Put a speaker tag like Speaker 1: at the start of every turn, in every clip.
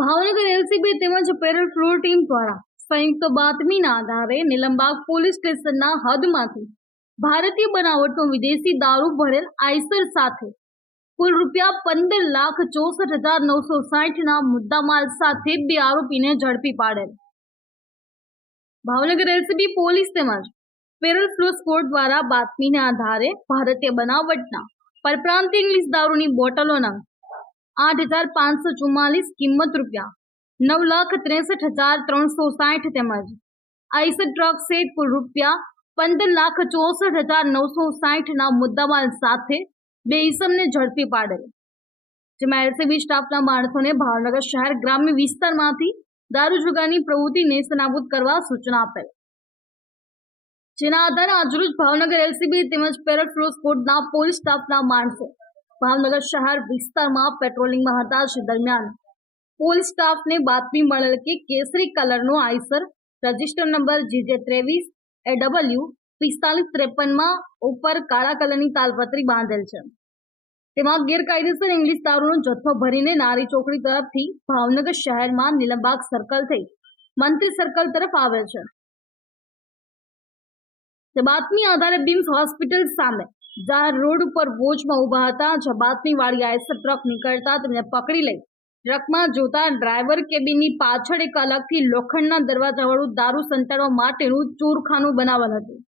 Speaker 1: Bhavnagar LCB તેમજ parole furlough team દ્વારા સંયુક્ત બાતમીના આધારે નિલંબાગ પોલીસ સ્ટેશનના હદમાંથી ભારતીય બનાવટનો વિદેશી દારૂ ભરેલ આઈસર સાથે કુલ રૂપિયા પંદર લાખ ચોસઠ હજાર નવસો સાઠના મુદ્દામાલ સાથે બે આરોપીને ઝડપી પાડેલ. ભાવનગર એલસીબી પોલીસ તેમજ પેરલ ફ્લો સ્કોડ દ્વારા બાતમીના આધારે ભારતીય બનાવટના પરપ્રાંત ઇંગ્લિશ દારૂની બોટલોના આઠ હજાર પાંચસો ચુમ્માલીસ કિંમત રૂપિયા. નવ લાખ ત્રેસઠ હજાર ત્રણસો સાઠ તેમજ આઈસર કુલ રૂપિયા પંદર લાખ ચોસઠ હજાર નવસો સાઠના મુદ્દામાલ સાથે બે ઈસમને ઝડપી પાડેલ. જેમાં એલસીબી સ્ટાફના માણસોને ભાવનગર શહેર ગ્રામ્ય વિસ્તારમાંથી દારૂ જુગારની પ્રવૃત્તિને નાબૂદ કરવા સૂચના આપેલ. જેના આધારે આજરોજ ભાવનગર એલસીબી તેમજ પેરટ ફ્લો કોર્ટના પોલીસ સ્ટાફના માણસો ભાવનગર શહેર વિસ્તારમાં પેટ્રોલિંગમાં હતા. જે દરમિયાન પોલીસ સ્ટાફને બાતમી મળેલ કે કેસરી કલરનો આઈસર રજિસ્ટર નંબર જીજે ત્રેવીસ એ ડબલ્યુ પિસ્તાલીસ ત્રેપનમાં ઉપર કાળા કલરની તાલપત્રી બાંધેલ છે. તેમાં ગેરકાયદેસર ઇંગ્લિશ દારૂનો જથ્થો ભરીને નારી ચોકડી તરફથી ભાવનગર શહેરમાં નીલમબાગ સર્કલ થઈ મંત્રી સર્કલ તરફ આવેલ છે. બાતમી આધારે બીમ્સ હોસ્પિટલ સામે જાહેર રોડ ઉપર વોચમાં ઊભા હતા જ્યાં બાતમી વાળી આઈસર ટ્રક નીકળતા તેમને પકડી લઈ. ટ્રકમાં જોતા ડ્રાઈવર કેબિનની પાછળ એક અલગથી લોખંડના દરવાજાવાળું દારૂ સંતાડવા માટેનું ચોરખાનું બનાવેલ હતું.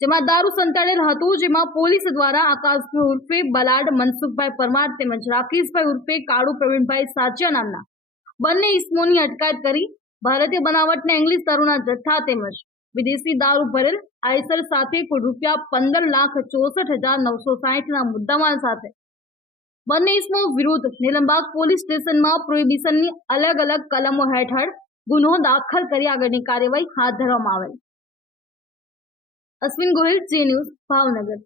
Speaker 1: જેમાં દારૂ સંતાડેલ હતું, જેમાં પોલીસ દ્વારા આકાશભાઈ ઉર્ફે બલાડ મનસુખભાઈ પરમાર તેમજ રાકેશભાઈ ઉર્ફે કાળુ પ્રવીણભાઈ સાચિયા નામના બંને ઇસમોની અટકાયત કરી. ભારતીય બનાવટના ઇંગ્લિશ દારૂના જથ્થા તેમજ વિદેશી દારૂ ભરેલ આઈસર સાથે કુલ રૂપિયા પંદર લાખ ચોસઠ હજાર નવસો સાહીઠના મુદ્દામાલ સાથે. બંને ઇસમો વિરુદ્ધ નીલમબાગ પોલીસ સ્ટેશનમાં પ્રોહિબિશનની અલગ અલગ કલમો હેઠળ ગુનો દાખલ કરી આગળની કાર્યવાહી હાથ ધરવામાં આવેલ. અશ્વિન ગોહિલ જે ન્યૂઝ ભાવનગર.